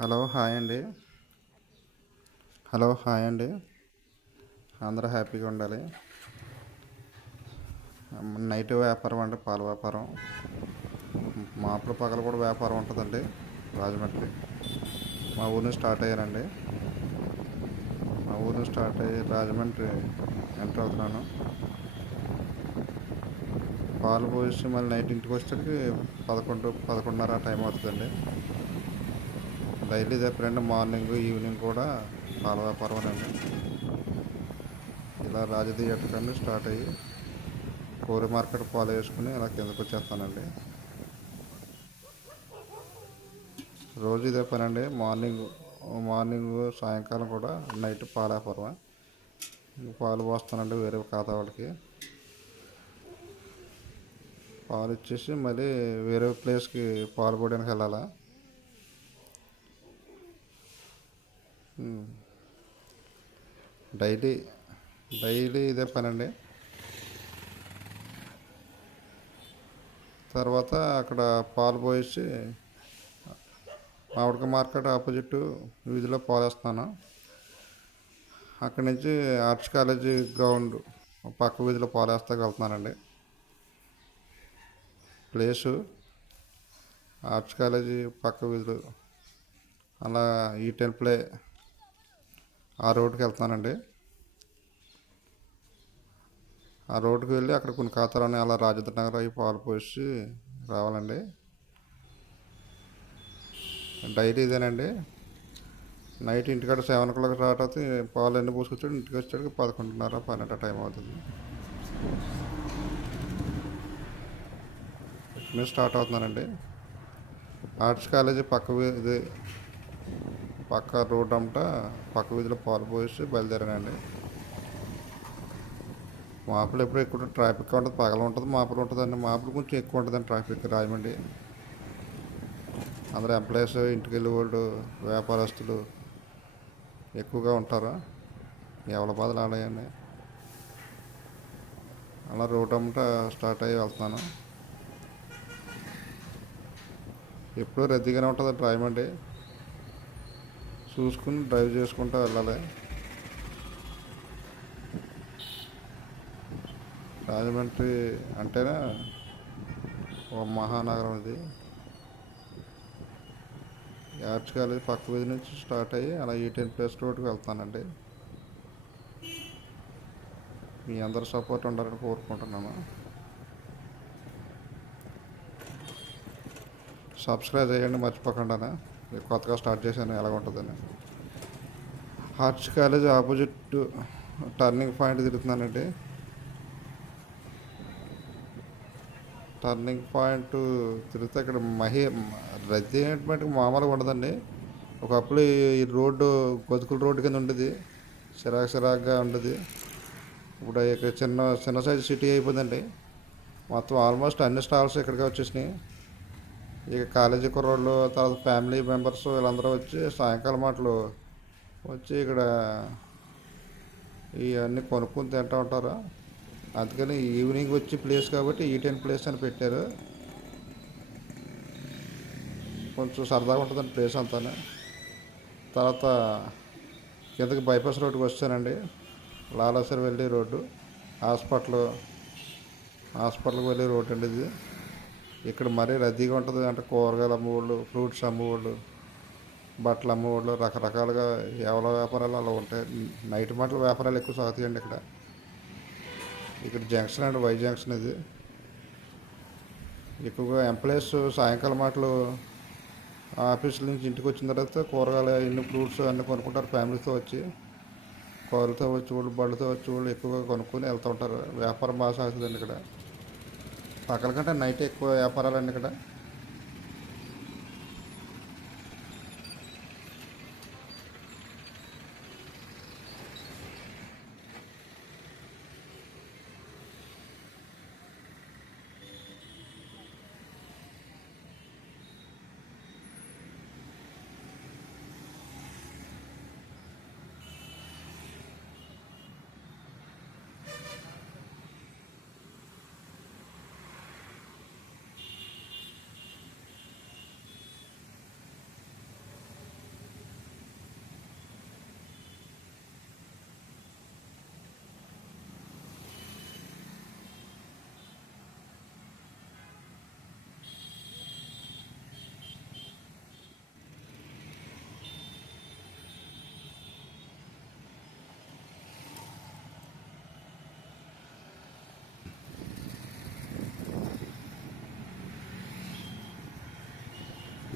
Hello hi అండి. Hello hi అండి. అందరూ హ్యాపీగా ఉండాలి. నైట్ వ్యాపారం అంటే పాల వ్యాపారం. మాపులు పగలు కూడా వ్యాపారం ఉంటుందండి. రాజమండ్రి మా ఊరు నుంచి స్టార్ట్ అయ్యానండి. మా ఊరు నుంచి స్టార్ట్ అయ్యి రాజమండ్రి ఎంటర్ అవుతున్నాను. పాలు పోసి మళ్ళీ నైట్ ఇంటికి వచ్చేసరికి 11-11:30 టైం అవుతుందండి. డైలీ ఇదే ఫ్రెండ్, మార్నింగ్ ఈవినింగ్ కూడా పాల వ్యాపారం అండి. ఇలా రాజ థియేటర్ కానీ స్టార్ట్ అయ్యి కోరి మార్కెట్ ఫాలో చేసుకుని ఇలా కిందకు వచ్చేస్తానండి. రోజు ఇదే పని అండి. మార్నింగ్ సాయంకాలం కూడా నైట్ పాల వ్యాపారమే. పాలు పోస్తానండి వేరే ఖాతా వాళ్ళకి. పాలు ఇచ్చేసి మళ్ళీ వేరే ప్లేస్కి పాలు పోయడానికి వెళ్ళాలా. డైలీ డైలీ ఇదే పని అండి. తర్వాత అక్కడ పాలు పోసి మామిడికాయ మార్కెట్ ఆపోజిట్ వీధిలో పాలేస్తాను. అక్కడి నుంచి ఆర్ట్స్ కాలేజీ గ్రౌండ్ పక్క వీధిలో పాలేస్తాకి వెళ్తున్నానండి. ప్లేసు ఆర్ట్స్ కాలేజీ పక్క వీధిలో అలా ఈ టెంపులే ఆ రోడ్డుకి వెళ్తున్నానండి. ఆ రోడ్డుకి వెళ్ళి అక్కడ కొన్ని ఖాతాలని అలా రాజేంద్ర నగర్ అవి పాలు పోసి రావాలండి. డైలీ ఇదేనండి. నైట్ ఇంటికాడ 7 o'clock స్టార్ట్ అవుతుంది. పాలు అన్నీ పోసుకొచ్చాడు ఇంటికి వచ్చాడు 11:30-12 టైం అవుతుంది. ఇక్కడ నుంచి స్టార్ట్ అవుతున్నానండి. ఆర్ట్స్ కాలేజీ పక్క వీధి పక్క రోడ్ అంతా పక్క వీధిలో పాలు పోసి బయలుదేరానండి. మాపులు ఎప్పుడు ఎక్కువ ట్రాఫిక్ ఉంటుంది, పగల ఉంటుంది, మాపులు ఉంటుందండి. మాపులు కొంచెం ఎక్కువ ఉంటుందండి ట్రాఫిక్ రాజమండ్రి. అందరూ ఎంప్లాయీస్, ఇంటికి వెళ్ళే వాళ్ళు, వ్యాపారస్తులు ఎక్కువగా ఉంటారు. ఎవరి బాధలు ఆడాయండి. అలా రోడ్ అంతా స్టార్ట్ అయ్యి వెళ్తున్నాను. ఎప్పుడూ రద్దీగానే ఉంటుంది రాజమండ్రి. చూసుకుని డ్రైవ్ చేసుకుంటూ వెళ్ళాలి. రాజమండ్రి అంటేనే ఒక మహానగరం ఇది. ఆర్ట్స్ కాలేజ్ పక్క వీధి నుంచి స్టార్ట్ అయ్యి అలా ఈ10 ప్లేస్ రోడ్కి వెళ్తానండి. మీ అందరు సపోర్ట్ ఉండాలని కోరుకుంటున్నాను. సబ్స్క్రైబ్ చేయండి మర్చిపోకుండా. కొత్తగా స్టార్ట్ చేశాను ఎలా ఉంటుందని. Arts college opposite turning point తిరుగుతున్నానండి. టర్నింగ్ పాయింట్ తిరిగితే ఇక్కడ రద్దీ మటుకు మామూలుగా ఉండదండి. ఒకప్పుడు ఈ రోడ్డు గతుకుల రోడ్డు కింద ఉండేది, చిరాకుగా ఉండేది. ఇప్పుడు ఇక్కడ చిన్న చిన్న సైజు సిటీ అయిపోయిందండి. మొత్తం ఆల్మోస్ట్ అన్ని స్టాల్స్ ఇక్కడికే వచ్చేసినాయి. ఇక కాలేజీ కుర్రోళ్ళు, తర్వాత ఫ్యామిలీ మెంబర్స్ వీళ్ళందరూ వచ్చి సాయంకాలం మాటలు వచ్చి ఇక్కడ ఇవన్నీ కొనుక్కొని తింటూ ఉంటారు. అందుకని ఈవినింగ్ వచ్చి ప్లేస్ కాబట్టి ఈ10 ప్లేస్ అని పెట్టారు. కొంచెం సరదాగా ఉంటుందండి ప్లేస్ అంతా. తర్వాత కిందకి బైపాస్ రోడ్డుకి వచ్చానండి. లాలాసర్ వెళ్ళే రోడ్డు, హాస్పిటల్కి వెళ్ళే రోడ్డు అండి ఇది. ఇక్కడ మరీ రద్దీగా ఉంటుంది. అంటే కూరగాయలు అమ్మేవాళ్ళు, ఫ్రూట్స్ అమ్మేవాళ్ళు, బట్టలు అమ్మేవాళ్ళు, రకరకాలుగా ఎవరి వ్యాపారాలు అలా ఉంటాయి. నైట్ మాటలు వ్యాపారాలు ఎక్కువ సాగుతాయండి ఇక్కడ. ఇక్కడ జంక్షన్ అండి, వై జంక్షన్ ఇది. ఎక్కువగా ఎంప్లాయీస్ సాయంకాలం మాటలు ఆఫీసుల నుంచి ఇంటికి వచ్చిన తర్వాత కూరగాయలు ఎన్ని ఫ్రూట్స్ అన్నీ కొనుక్కుంటారు. ఫ్యామిలీతో వచ్చి కారుతో వచ్చి వాళ్ళు, బళ్ళతో వచ్చి వాళ్ళు ఎక్కువగా కొనుక్కొని వెళ్తూ ఉంటారు. వ్యాపారం బాగా సాగుతుందండి ఇక్కడ. పక్కల కంటే నైట్ ఎక్కువ వ్యాపారాలండి ఇక్కడ.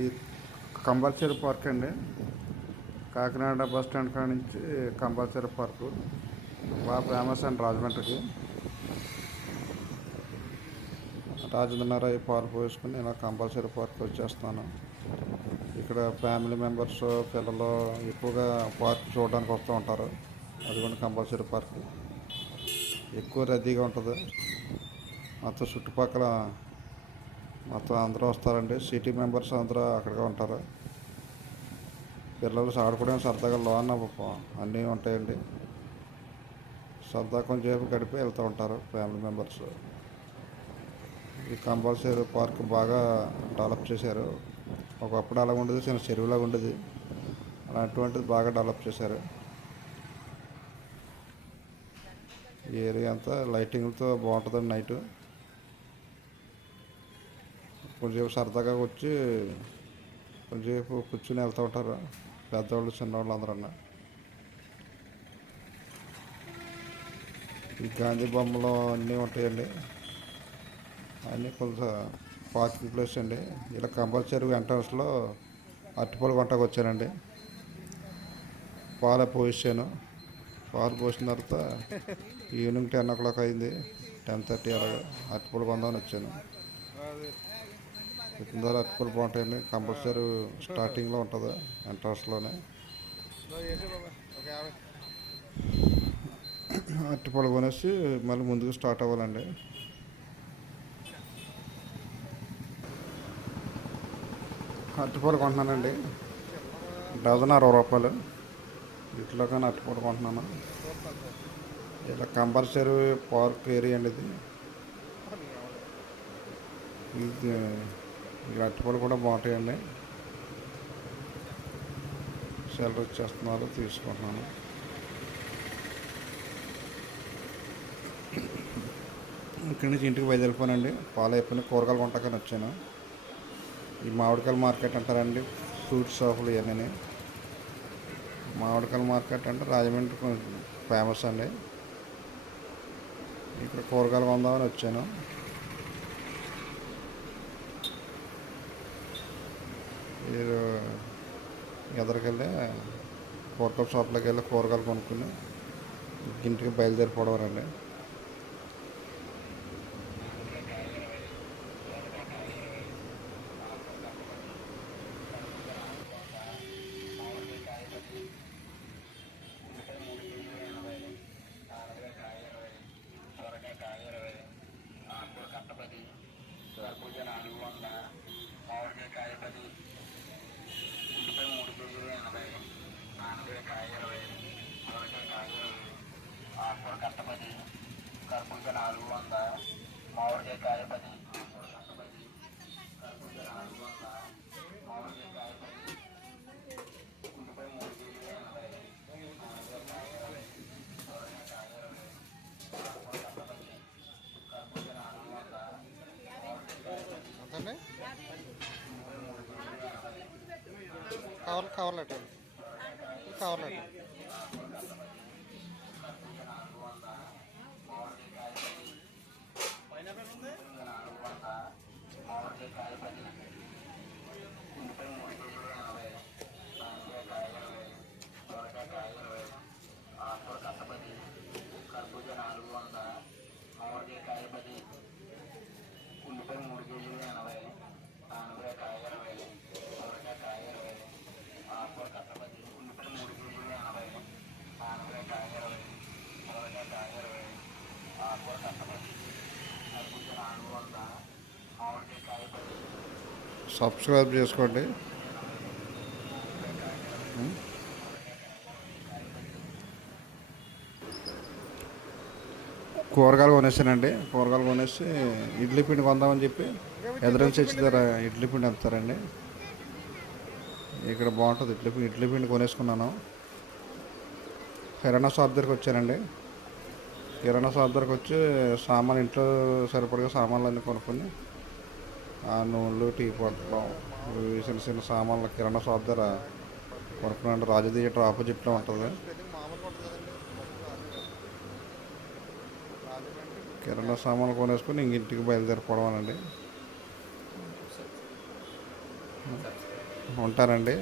ఇది కంపల్సరీ పార్క్ అండి. కాకినాడ బస్ స్టాండ్ కాడ నుంచి కంపల్సరీ పార్కు బాగా ఫేమస్ అండి రాజమండ్రికి. రాజేంద్రనగర్ అవి పార్క్ వేసుకుని ఇలా కంపల్సరీ పార్క్ వచ్చేస్తున్నాను. ఇక్కడ ఫ్యామిలీ మెంబర్స్ పిల్లలు ఎక్కువగా పార్క్ చూడడానికి వస్తూ ఉంటారు. అది కూడా కంపల్సరీ పార్క్ ఎక్కువ రద్దీగా ఉంటుంది. మొత్తం చుట్టుపక్కల మొత్తం అందరూ వస్తారండి. సిటీ మెంబర్స్ అందరూ అక్కడికే ఉంటారు. పిల్లలు ఆడుకోవడానికి సరదాగా లోన్ అన్నీ ఉంటాయండి. సరదా కొంచెంసేపు గడిపి వెళ్తూ ఉంటారు ఫ్యామిలీ మెంబర్స్. ఈ కంపల్సరీ పార్క్ బాగా డెవలప్ చేశారు. ఒకప్పుడు అలా ఉండేది, చిన్న చెరువులాగా ఉండేది. అలాంటిది బాగా డెవలప్ చేశారు. ఈ ఏరియా అంతా లైటింగ్తో బాగుంటుందండి. నైటు కొంచెంసేపు సరదాగా వచ్చి కొంచెంసేపు కూర్చుని వెళ్తూ ఉంటారు పెద్దవాళ్ళు చిన్నవాళ్ళు అందరూ. ఈ గాంధీ బొమ్మలు అన్నీ ఉంటాయండి. అన్నీ కొంచెం పార్కింగ్ ప్లేస్ అండి. ఇలా కంపల్సరీ ఎంట్రన్స్లో అరటిపళ్ళు కొంటాకు వచ్చానండి. పాలు పోసాను. పాలు పోసిన తర్వాత ఈవినింగ్ 10 o'clock అయింది. 10:30 అలాగా అరటిపళ్ళు కొందామని వచ్చాను. ఇక్కడ అరటిపళ్ళు బాగుంటాయండి. కంపల్సరీ స్టార్టింగ్లో ఉంటుంది ఎంట్రన్స్లోనే. అరటిపళ్ళు కొనేసి మళ్ళీ ముందుకు స్టార్ట్ అవ్వాలండి. అరటిపళ్ళు కొంటున్నానండి. డజన్ 60 రూపాయలు. ఇట్లా కానీ అరటిపళ్ళు కొంటున్నాను. ఇలా కంపల్సరీ పార్క్ ఏరియా అండి ఇది. ఈ అరటిపళ్ళు కూడా బాగుంటాయండి. సెలర్ వచ్చేస్తున్నారు, తీసుకుంటున్నాను. ఇక్కడి నుంచి ఇంటికి బయలుదేరిపోయానండి. పాలు అయిపోయిన కూరగాయలు కొంటాకని వచ్చాను. ఈ మామిడికాయల మార్కెట్ అంటారండి, ఫ్రూట్ షాపులు ఇవన్నీ. మామిడికాయల మార్కెట్ అంటే రాజమండ్రి కొంచెం ఫేమస్ అండి. ఇక్కడ కూరగాయలు కొందామని వచ్చాను. మీరు ఎదరికెళ్ళి కూరగాయల షాప్లోకి వెళ్ళి కూరగాయలు కొనుక్కుని ఇంటికి బయలుదేరిపోవడం అండి. కవర్లు పెట్టండి. సబ్స్క్రైబ్ చేసుకోండి. కూరగాయలు కొనేసానండి. కూరగాయలు కొనేసి ఇడ్లీ పిండి కొందామని చెప్పి ఎదురు చర్చి దగ్గర ఇడ్లీ పిండి అమ్ముతారండి. ఇక్కడ బాగుంటుంది ఇడ్లీ పిండి కొనేసుకున్నాను. కిరాణా షాప్ దగ్గరికి వచ్చానండి. కిరాణా షాప్ దగ్గరకు వచ్చి సామాన్ ఇంట్లో సరిపడగా సామాన్లు అన్నీ కొనుక్కొని నూనెలు, టీ పొట్లు, చిన్న చిన్న సామాన్లు కిరాణా షాప్ దగ్గర కొనుక్కున్నాను. రాజు థియేటర్ ఆపోజిట్లో ఉంటుంది. కిరాణా సామాన్లు కొనేసుకొని ఇంటికి బయలుదేరిపోవడం అండి. ఉంటానండి.